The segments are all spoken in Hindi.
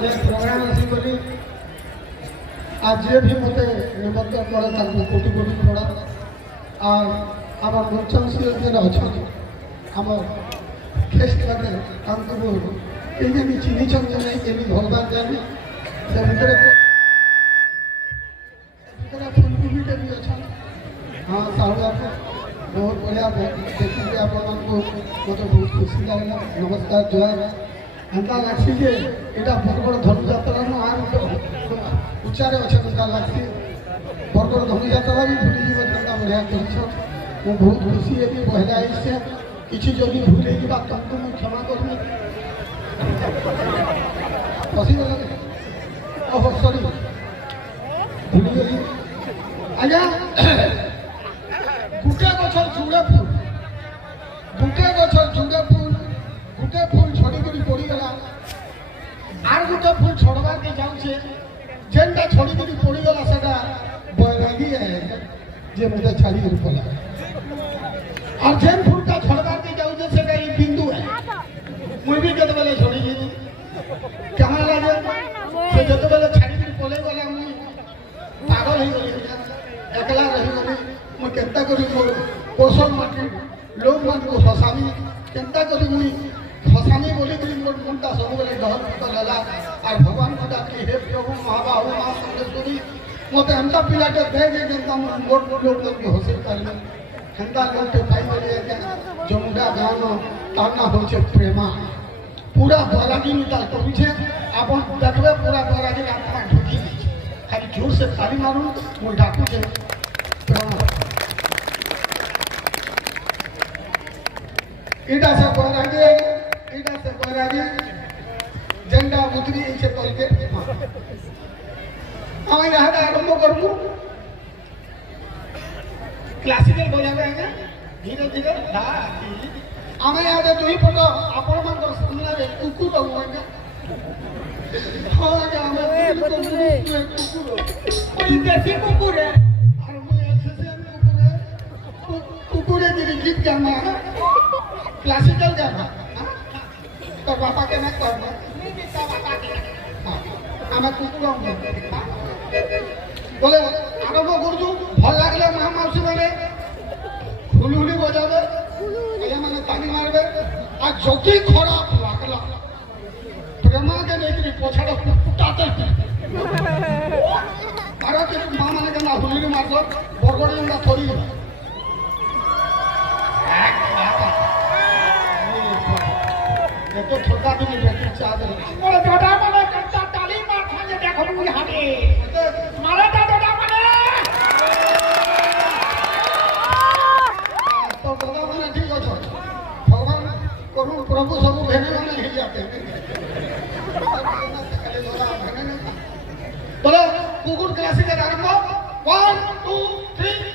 बड़े प्रोग्राम अच्छी बोली आज जे भी मत निमंत्रण करे कोटि कोटि प्रणाम और आम मुचन सी अच्छा आम खेस्ट कले कहीं चिन्ह नहीं केमी भगवान जाने से भितर फुलकोबीटे भी अच्छा हाँ साहू आप बहुत बढ़िया देखिए आप मत बहुत खुशी लगे नमस्कार जुआर एंता लग्सी जे यहाँ बरगड़ धनुजात्रा उच्चारे अच्छे एंता लग्सी बरगड़ धनुजात्रा भी भूली जीवन बढ़िया कर बहुत खुशी है कि पहला से किसी जदि भूल तुमको मुझे क्षमा करनी फसीगल ओहो सॉरी भूली गली आज्ञा गुटे गछर जुड़े फूल गुटे गछर जुड़े फूल गुटे फूल छड़ी कर पड़ीगला आर गुटे फूल छड़वा के जाऊे जेनटा छड़ी कर पड़ीगला सेटा बैरागी है जे मुझे छाड़ी कर पड़ा और जेन फूलटा छड़वा के जाऊे सेटा ये बिंदु है मुई भी केते बेले छड़ी गिरी कहां लागे से जते बेले छाड़ी कर पले वाला मुई पागल हो गली एकला रही गली मुई केनता करी मोर पोषण माटी लोग मान को हसामी केनता करी मुई हसामी बोली करी मोर मुंडा सब बेले डहर तो लला और भगवान को डाकी हे प्रभु महाबाहु मां संदेश्वरी मते हमता पिलाटे दे दे केनता मोर लोग को हसे करले हंदा लोग के पाई वाले जमुना गाँव ताना होचे प्रेमा पूरा बैरागी निकाल करू छे आपन देखबे पूरा बैरागी आत्मा ढुकी खाली जोर से ताली मारू मोर डाकू छे इटा से बैरागी झंडा उतरी इसे तलके हम यहाँ आरंभ करूँ क्लासिकल बजाबे आगे धीरे धीरे आम यहाँ दुई पट आपण मान सामने कुकुर आगे हाँ आगे आम कुकुर देसी कुकुर है कुकुर गीत गाना क्लासिकल गाना तो बापा के ना करना आम कुकुर बोले आरम्भ करूँ भल लगे माँ मौसी मैंने हुलहुली बजाबे मैंने ताली मारबे आ जदि खराब लगला प्रेमा के लेकिन पछाड़ कुटाते मारा के माँ मैंने कहना हुलहुली मार दो बरगड़ जंगा थोड़ी तो छोटा भी नहीं बैठी चादर बोले छोटा माने कच्चा ताली मार खाने देखो मुझे हाथे मारा ता छोटा माने तो बाबा माने ठीक है भगवान करू प्रभु सब भेने वाले ही जाते बोलो कुकुर क्लासिकल आरंभ 1 2 3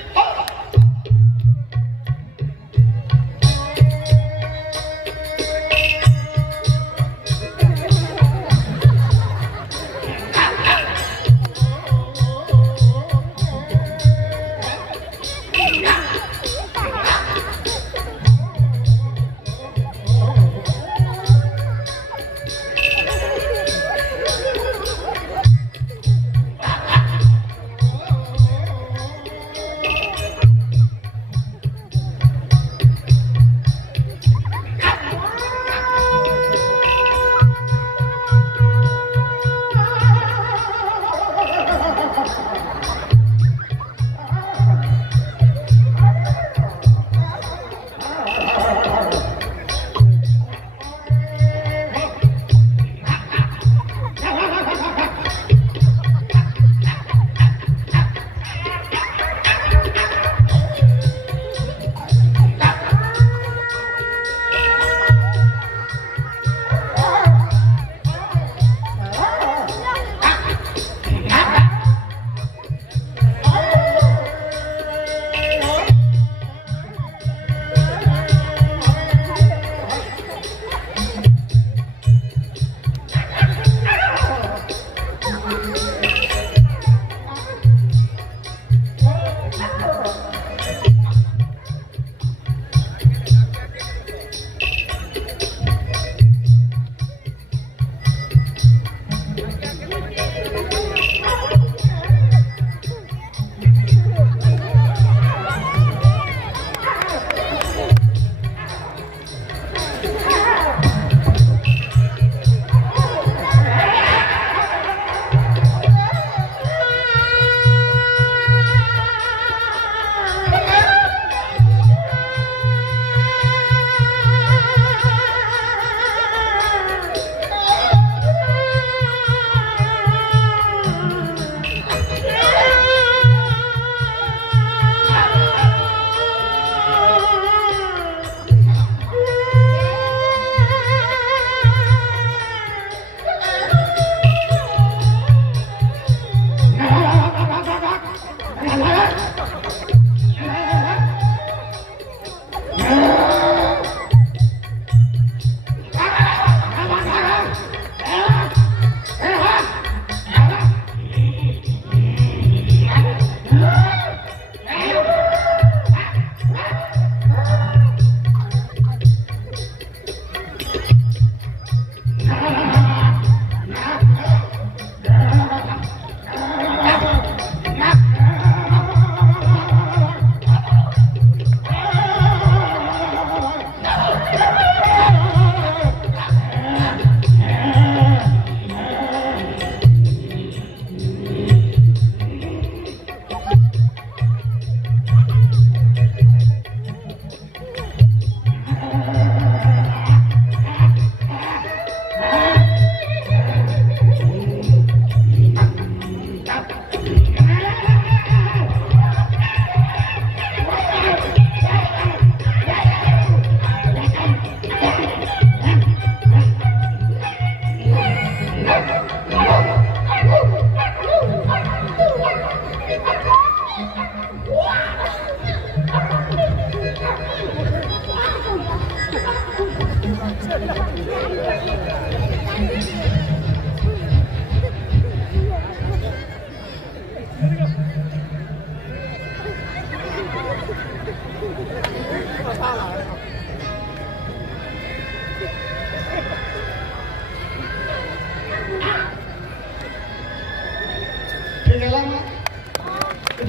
ঠিক গেলাম না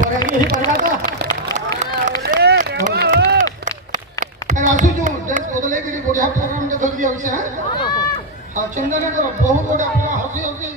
ঘরে গিয়ে পারবা তো ফের আসুଛୁ ড্রেস বদলেଇକିରି ବଢିଆ ପ୍ରୋଗ୍ରାମଟେ ଧରିକି ଆଉଛେ ହଁ ଆଉ ଚିନ୍ତା ନାଇଁ କର ବହୁତ ବଢିଆ ପୁରା ହସି ହସି